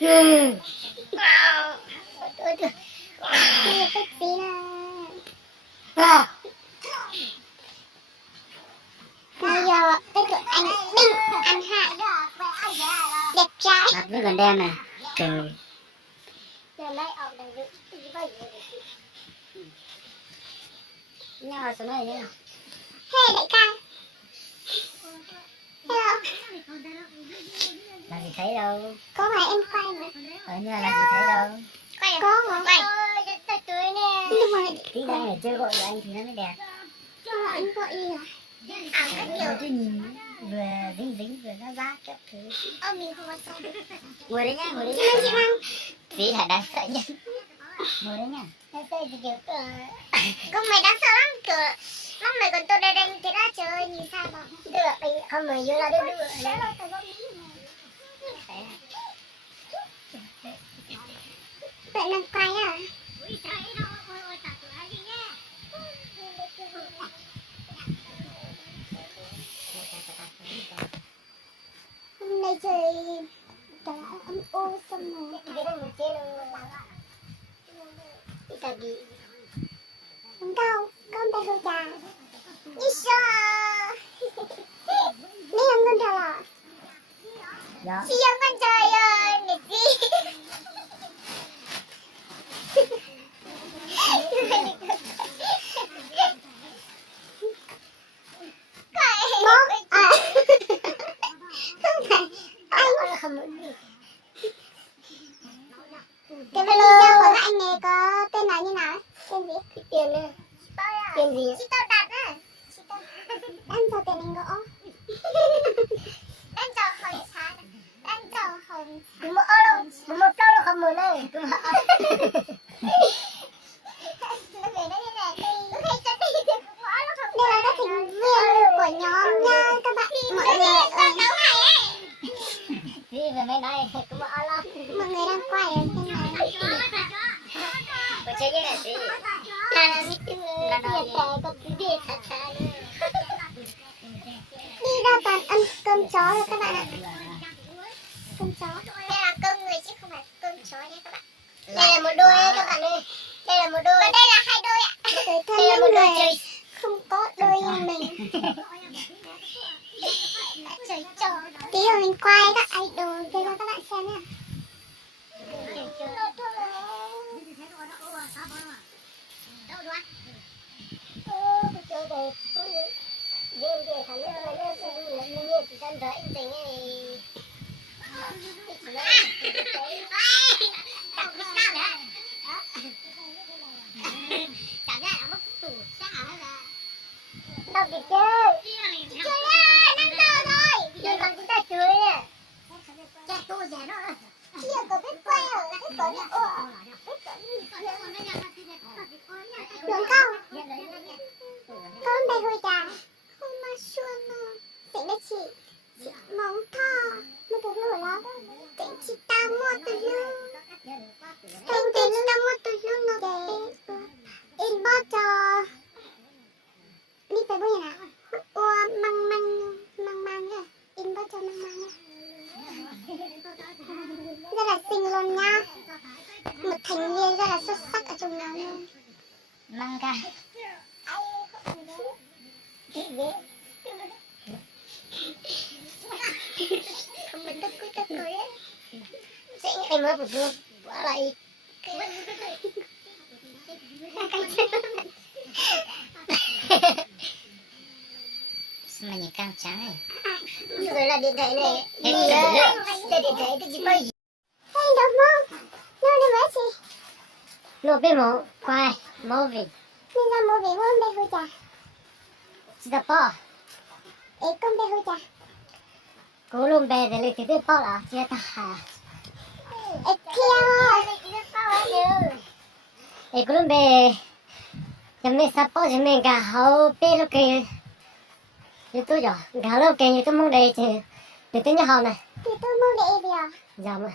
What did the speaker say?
Bây giờ cái cửa anh đinh anh Hạ đẹp trai. Mặt với gần đen này. Trời. Giờ lấy ông đang giữ cái gì Nhau số này nhá. hey đại ca. Hello. Làm gì thấy đâu. Có phải em quay mà. Ở nhà làm gì thấy đâu. Quay có hả? Quay. Nhưng mà Tí ra để chơi gọi của anh thì nó mới đẹp. anh gọi gì à? Nó cứ nhìn vừa dính dính vừa nó rát các thứ. Mình không có sao. Ngồi đấy nhá, ngồi đấy Chị nhá. Mang. Tí là đáng sợ nhất. Ngồi đấy nhá. Đáng sợ thì kiểu con mày đáng sợ lắm kiểu lúc mày còn tôi đây đây thế đó trời ơi nhìn sao mà được mày không mày vô là đưa vậy làm quay à? Hôm nay trời đã âm ô xong rồi cái này một chơi tadi engkau kau berhujan Isya ini yang kendala Đó. siang kan saya ngerti cái video của anh này có tên là như nào? Tên gì? Tiền này. Tiền gì? Chị tao đặt á. Em cho tiền anh gõ. Em cho hồng sáng. Em cho hồng. Một đâu không muốn đâu. Đây là các thành viên của nhóm nha các bạn. Mọi người Tí vừa mới nói cũng bỏ lắm. mọi người đang quay ở trên này. Có chơi cái này tí. Đi ra toàn ăn cơm chó rồi các bạn ạ. Cơm chó. Đây là cơm người chứ không phải cơm chó nha các bạn. Đây là một đôi ấy các bạn ơi. Đây là một đôi. Và đây là hai đôi ạ. Đây là một đôi chơi. Không có đôi như mình. Chơi trò. Tí rồi mình quay các idol cho các bạn xem nha. Đâu kìa chơi. Chơi nha, 5 giờ rồi. Chơi bằng chúng ta chơi nè. Chặt tôi giả nó. Chị có biết quay ở cái có nhà ô. Đúng không? Con bé hồi trà. Không mà xuân mà. Tỉnh đó chị. Chị mong thò. Mà tôi lửa lắm. Tỉnh chị ta mua từ lương. Tỉnh ta mua từ lương nó đẹp. Inbox cho. Đi phải bao nhiêu nào? Mang nha. Inbox cho mang nha. Rất là xinh luôn nha. Một thành viên rất là xuất sắc ở trong nhóm luôn. Măng ca. Không mình tức cười ấy. Sẽ em mới vừa vừa bỏ lại. Sao mà nhìn cam trắng này. Rồi là điện thoại này. Cái Đi gì á. vậy? Đây điện thoại cái gì bây giờ? Hey, đâu không? Đâu đi mấy chị? Nó bên mỏ quay movie. Nên là mua về hôm đây hôi trà. Chị đã bỏ. Ê, con đây hôi trà. Cô luôn bè để lấy tí bỏ là chị ta hà. Ê, kia. Ê, cô luôn bè. Cho mình sắp bỏ cho mình cả hậu bê lúc kì. Như tôi rồi, cả lúc kì như tôi mong đây chứ. Để tôi nhớ hậu này. Thì tôi mua để gì à? Dạ mà.